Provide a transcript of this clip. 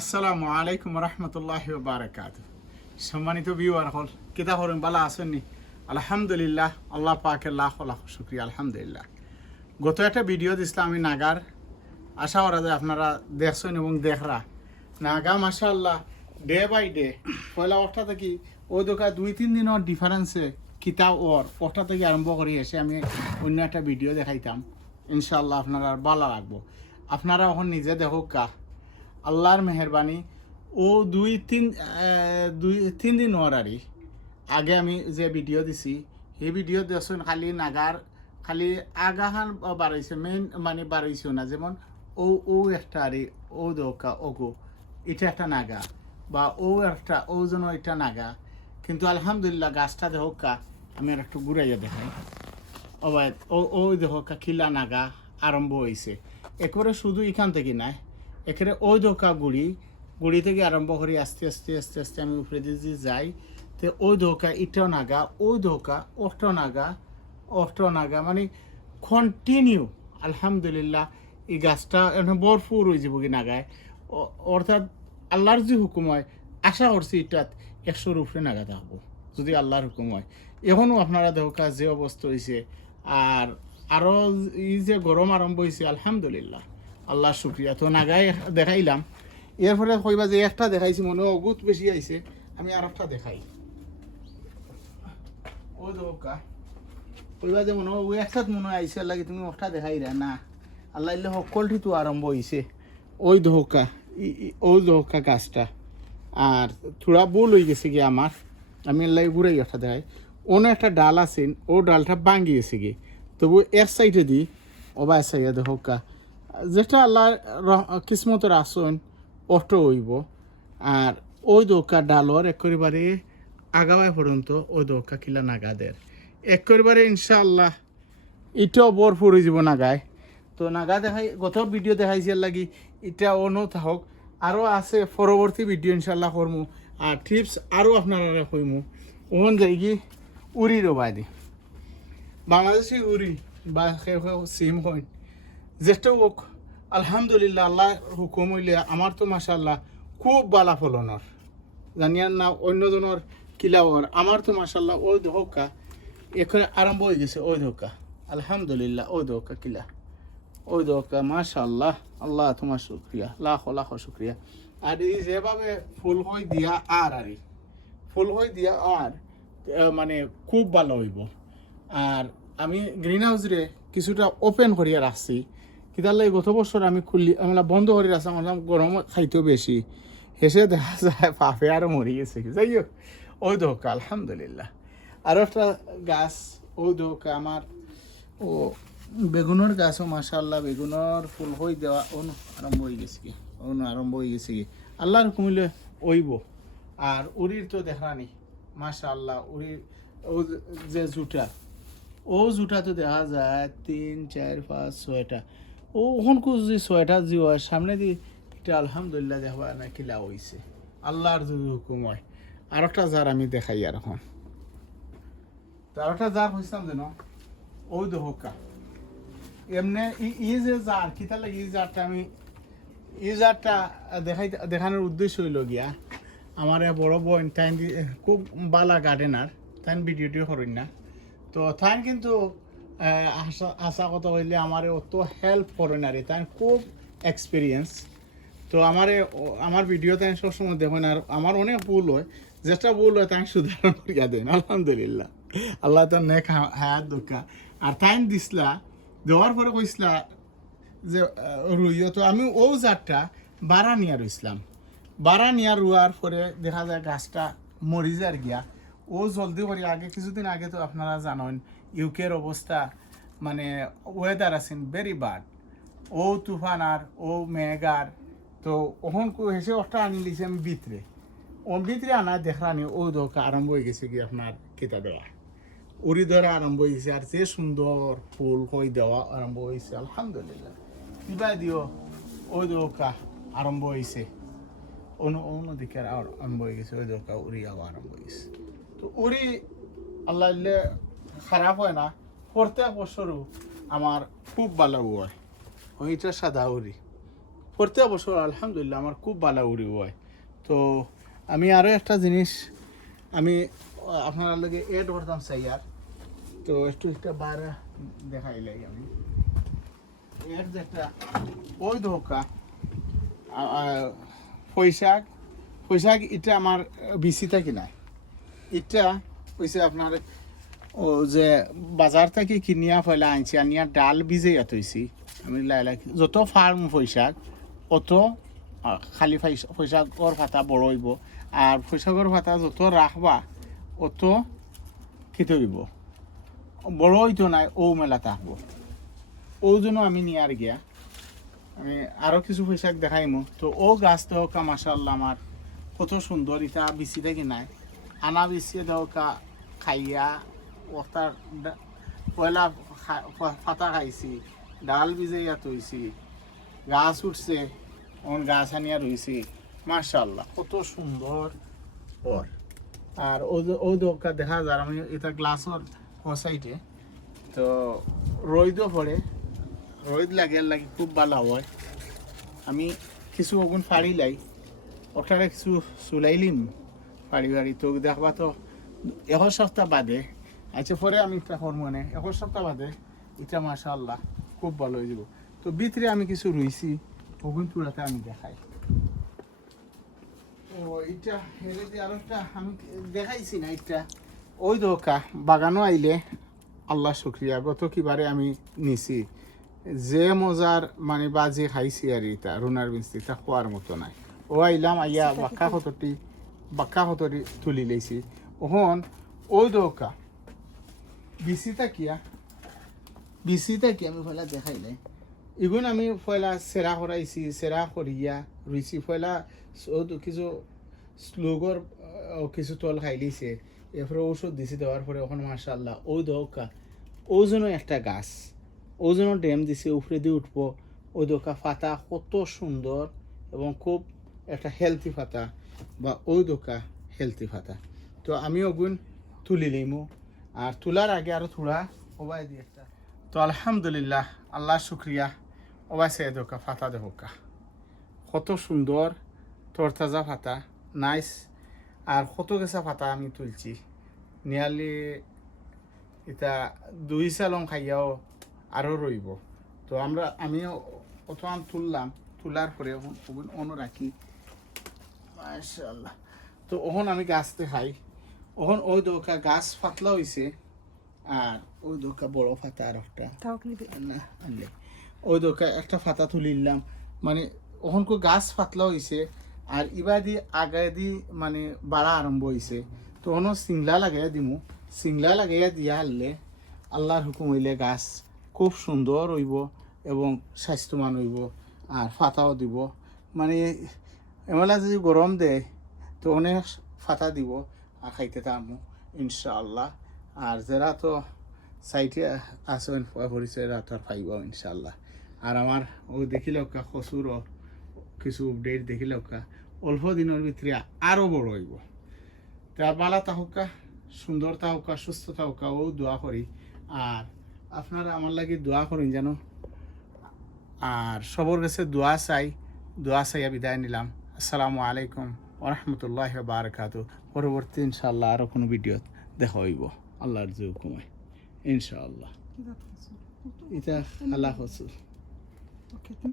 আসসালামু আলাইকুম রহমতুল্লাহ বারাকাত সম্মানিত ভিউয়ার হল কিতা হরুন বালা আসেননি আলহামদুলিল্লাহ, আল্লাহ পাকে লাখ লাখ শুক্রিয়া, আলহামদুলিল্লাহ। গত একটা ভিডিও দিছিলাম আমি নাগার। আশা করা যায় আপনারা দেখছেন এবং দেখরা। নাগা মাশাল্লাহ ডে বাই ডে পয়লা অর্থা থেকে ও দোকা দুই, তিন দিনের ডিফারেন্সে কিতা ওর অর্থা থেকে আরম্ভ করে এসে আমি অন্য একটা ভিডিও দেখাইতাম। ইনশাল্লাহ আপনারা ভালো লাগবো। আপনারা এখন নিজে দেখো কা আল্লাহর মেহরবানি ও দুই তিন দুই তিন দিন ওরারি আগে আমি যে ভিডিও দিছি, সেই ভিডিও দেখুন খালি নাগার খালি আগাহান বাড়াইছে মেইন মানে বাড়াইছে না, যেমন ও ও একটা আরে ও দৌকা ওগো এটা একটা নাগা, বা ও একটা ও যেন এটা নাগা। কিন্তু আলহামদুলিল্লাহ গাছটা দেখো কা আমি আর একটু ঘুরাইয়া দেখাই। ও ও ও দেখো কা খিলা নাগা আরম্ভ হয়েছে একেবারে শুধু এখান থেকে নাই এখানে ওই ধোকা গুড়ি গুড়ি থেকে আরম্ভ করি আস্তে আস্তে আস্তে আস্তে আমি উপরে দিয়ে যাই, তো ওই ধোকা ইটাও নাগা, ওই ধোকা অষ্ট নাগা অষ্ট নাগা মানে কন্টিনিউ আলহামদুলিল্লাহ, এই গাছটা এখন ভরপুর হয়ে যাব কি নাগায়। অর্থাৎ আল্লাহর যে হুকুম হয়, আশা করছি এটাত একশোর উপরে নাগা থাকব যদি আল্লাহর হুকুম হয়। এখনও আপনারা দেখা যে অবস্থা হয়েছে আর আরও এই যে গরম আরম্ভ হয়েছে আলহামদুলিল্লাহ। আল্লাহ শুক্রিয়া। তো নাগাই দেখাইলাম। এরপরে কইবা যে একটা দেখাইছি, মনে হয় অগুত বেশি আইছে, আমি আর একটা দেখাই। ও দোকা কইবা যে মনে হয় ও একসাথ মনে হয় আইছে লাগে তুমি একটা দেখাই রে? না। আল্লাহ ইল্লে সকলটি তো আরম্ভ হয়েছে ওই দোকা ওই দোকা গাছটা। আর থোড়া বোল হয়ে গেছে গিয়ে আমার। আমি আল্লাহ ঘুরাই একটা দেখাই। অন্য একটা ডাল আছে, ও ডালটা ভাঙ্গি গেছে গিয়ে। তবু এক সাইডে দি অবায় সাইয়া দোকা যেটা আল্লাহ কিসমতের আসন অটো হইব, আর ওই দোকা ডালর একেবারে আগাবায় পর্যন্ত ওই দোকা কিলা নাগাদের। একেবারে ইনশাআল্লাহ এটাও বরফুর হয়ে যাব নাগায়। তো নাগা দেখাই গত ভিডিও দেখাইছি আর লাগি এটা অনো থাকক। আরও আছে, পরবর্তী ভিডিও ইনশাল্লাহ করমু। আর টিপস আরও আপনারা কইমু ওখান যাই কি উড়ি রবাই দি বাংলাদেশি উড়ি বা সিম কইন যেটা হোক আলহামদুলিল্লাহ আল্লাহ হুকুম হইলে আমার তো মাসাল্লাহ খুব বালা ফলনের। জানিয়ার না অন্যজনের কিলাওয়ার আমার তো মাসাল্লাহ ওই ধোকা, এখানে আরম্ভ হয়ে গেছে ওই ধোকা। আলহামদুলিল্লাহ, ওই ধোকা কিলা। ওই ধোকা মাশাল্লাহ আল্লাহ তোমার শুক্রিয়া, লাখ লাখ শুক্রিয়া। আর এই যেভাবে ফুল হয়ে দিয়া আর আর, ফুল হয়ে দিয়া আর মানে খুব ভালো হইব। আর আমি গ্রিন হাউসরে কিছুটা ওপেন করিয়া রাখছি। কিতার গত বছর আমি খুললি আমরা বন্ধ করে রাখছি আমার গরম খাইতেও বেশি। হেসে দেখা যায় পাপে আরও মরি গেছে। যাই হোক, ওই দোকা আলহামদুলিল্লাহ। আরও একটা গাছ, ওই দোকা আমার, ও, বেগুনের গাছও মাশাল্লাহ বেগুনের ফুল হয়ে দেওয়া অনু আরম্ভ হয়ে গেছে কি? অনু আরম্ভ হয়ে গেছে কি? আল্লাহর কুমিলে ওইব আর উড়ির তো দেখা নেই মাশাল্লাহ উড়ির ও যে জুটা, ও জুটা তো দেখা যায় তিন, চার, পাঁচ, ছয়টা। ও ওখান যে ছয়টা হয় সামনে দিয়ে এটা আলহামদুলিল্লাহ দেখবা না কিলা হইছে। আল্লাহর যদি হুকুম হয়। আর একটা জার আমি দেখাই আর এখন। আর একটা জার হইছিলাম যেন। ওই দোহকা এমনি ই- ই যে জার কিতা লাগে এই জারটা আমি এই জারটা দেখাই, দেখানোর উদ্দেশ্য হইল গিয়া, আমার বড় বোন তাই খুব বালা গার্ডেনার তাই ভিডিওটি করেন না। তো তাই কিন্তু আশা কথা হইলে আমার অত হেল্প করে না রে। তাই খুব এক্সপিরিয়েন্স তো আমার আমার ভিডিও তাই সবসময় দেখেন আর আমার অনেক ভুল হয়। যেটা ভুল হয়, তাই সুধারণ করিয়া দেন। আলহামদুলিল্লাহ। আল্লাহ তার নেক হায়াত দোকা আর তাই দিসলা, দেওয়ার পরে কইসলা যে রুইও তো আমি ও জাতটা বাড়া নিয়া রইছিলাম বাড়া নিয়া রুয়ার পরে দেখা যায় গাছটা মরি যার গিয়া। ও জলদি করে আগে, কিছুদিন আগে তো আপনারা জানেন ইউকের অবস্থা মানে ওয়েদার আছেন ভেরি বাড ও তুফান আর, ও মেঘার তো ওখন হেসে ওটা আনি লিছে আমি ভিতরে। ও ভিতরে আনা দেখানি ও দোকা আরম্ভ হয়ে গেছে কি আপনার কিতা দেওয়া। উড়ি ধরা আরম্ভ হয়েছে আর যে সুন্দর ফুল হই দেওয়া আরম্ভ হয়েছে আলহামদুলিল্লাহ। কিবা দিও ওই দোকা আরম্ভ হয়েছে অন্য অন্য দিকে আর আরম্ভ হয়ে গেছে ওই দোকা উড়ি আবার আরম্ভ হয়েছে তো উড়ি, আল্লাহ খারাপ হয় না প্রত্যেক বছরও আমার খুব ভালো হয়। ওইটা সাদা উড়ি। প্রত্যেক বছর আলহামদুলিল্লাহ, আমার খুব ভালো উড়ি হয়। তো আমি আরও একটা জিনিস, আমি, আপনার লগে এড করতাম চাই আর তো একটু একটা বার দেখাইলাই আমি। এর যেটা ওই ধোকা পয়সাক পয়সাক এটা আমার বিসিটা কিনায় এটা হয়েছে আপনার ও যে বাজার থেকে কিনিয়া ফেলা আনছি আনিয়া ডাল ভিজে হয়েছি আমি লাইলা যত ফার্ম পয়সাক অত খালি পয়সা পয়সাকর ভাতা বড় হইব। আর পয়সাকর ভাতা যত রাখবা অত খেতে হইব বড় হইতো নাই ও মেলা থাকব ও আমি নিয়ে আর গিয়া। আমি আরও কিছু পয়সাক দেখাইমু। তো ও গাছ দেওয়া মাসাল্লাহ আমার কত সুন্দর ইটা বিচি থাকি নাই। আনা বিচি দেওয়া খাইয়া ওটার পয়লা খা- ফা- খাইছি ডাল ভিজাইয়া তৈছি গাছ উঠছে ওন গাছ আনিয়া রইছি মাশাল্লাহ কত সুন্দর। ওর আর ও দোকা দেখা যায় আমি এটা গ্লাসর সাইডে। তো রইদও পড়ে রোদ লাগে লাগে খুব ভালো হয়। আমি কিছু ওগুন ফাড়ি লাই ওখানে কিছু চুলাইলিম ফাড়ি ফাড়ি তো দেখবা তো এক সপ্তাহ বাদে। আচ্ছা পরে আমি একটা হরমোনে এক সপ্তাহ বাদে এটা মাশাল্লাহ খুব ভালো হয়ে যাব। তো ভিতরে আমি কিছু রইছি ওগুন চূড়াতে আমি দেখাই। ও এটা হেরে দিয়ে আরও একটা আমি দেখাইছি না এটা। ওই দোকা বাগানো আইলে আল্লাহ শুক্রিয়া গত কিবারে আমি নিছি। যে মজার মানে বাজি খাইছি আর এটা রুনার বিনছি তা খোয়ার মতো নাই। ও আইলাম আইয়া বাক্কা হতটি বাক্কা হতটি তুলি লেছি ওহন ওই দোকা বিসিটা কিয়া বিসিটা কি আমি ফেলা দেখাইলে ইগুন আমি ফয়লা সেরা করাইছি সেরা করিয়া রুইছি ফয়লা কিছু স্লোগর কিছু তল খাইলিছে এরপরে ওষুধ দিছি দেওয়ার পরে ওখানে মার্শাল্লাহ ও দোকা ওজনও একটা গাছ ওজনও ড্যাম দিছে উপরে দিয়ে উঠবো ওই দোকা ফাতা কত সুন্দর এবং খুব একটা হেলদি ফাতা বা ওই দোকা হেলদি ফাতা তো আমি ওগুন তুলি লিমু আর তোলার আগে আরও থোড়া ওবাই দিয়ে তো আলহামদুলিল্লাহ আল্লাহ শুক্রিয়া, ওবাই সে দোকা ফাতা দেবোকা কত সুন্দর তরতাজা ফাতা নাইস আর কত গেছা ফাতা আমি তুলছি। নিয়ারলি এটা দুই সালং খাইয়াও আরও রইব। তো আমরা, আমিও অতমান তুললাম, তোলার পরে ওখান অন্য রাখি। মাশাল্লাহ তো ওখান আমি গাছতে খাই। ওখান ওই দোকা গাছ পাতলা হইছে আর ওই দোকা বড় ফাতা আর একটা। না আনলে। ওই দোকা একটা ফাতা তুলিলাম মানে ওখানকো গাছ পাতলা হইছে আর ইবা দি আগে দি মানে বাড়া আরম্ভ হইছে। তো ওনো সিংলা লাগাইয়া দিমু। সিংলা লাগাইয়া দিয়া হারলে আল্লাহর হুকুম হইলে গাছ খুব সুন্দর হইব এবং স্বাস্থ্যমান হইব আর ফাতাও দিব। মানে এমলা যদি গরম দেয় তো অনেক ফাতা দিব। আর খাইতে থামু, ইনশাআল্লাহ। আর যারা তো সাইটে আসেন পরিচয় রাত আর পাইব ইনশাল্লাহ আর আমার ও দেখিল কচুর কিছু আপডেট দেখিল অল্প দিনের ভিতরে আরও বড় হইব। তা বালা তাহকা সুন্দর তাহকা সুস্থ তাহকা ও দোয়া করি। আর আপনারা আমার লাগে দোয়া করেন যেন, আর সবর কাছে দোয়া চাই, দোয়া চাইয়া বিদায় নিলাম। আসসালামু আলাইকুম। ওরহমতুল্লাহ বারকাত পরবর্তী ইনশাল্লাহ আরও কোনো ভিডিওত দেখা হইব। আল্লাহর জু হুকুমে ইনশাআল্লাহ। এটা আল্লাহ হসুল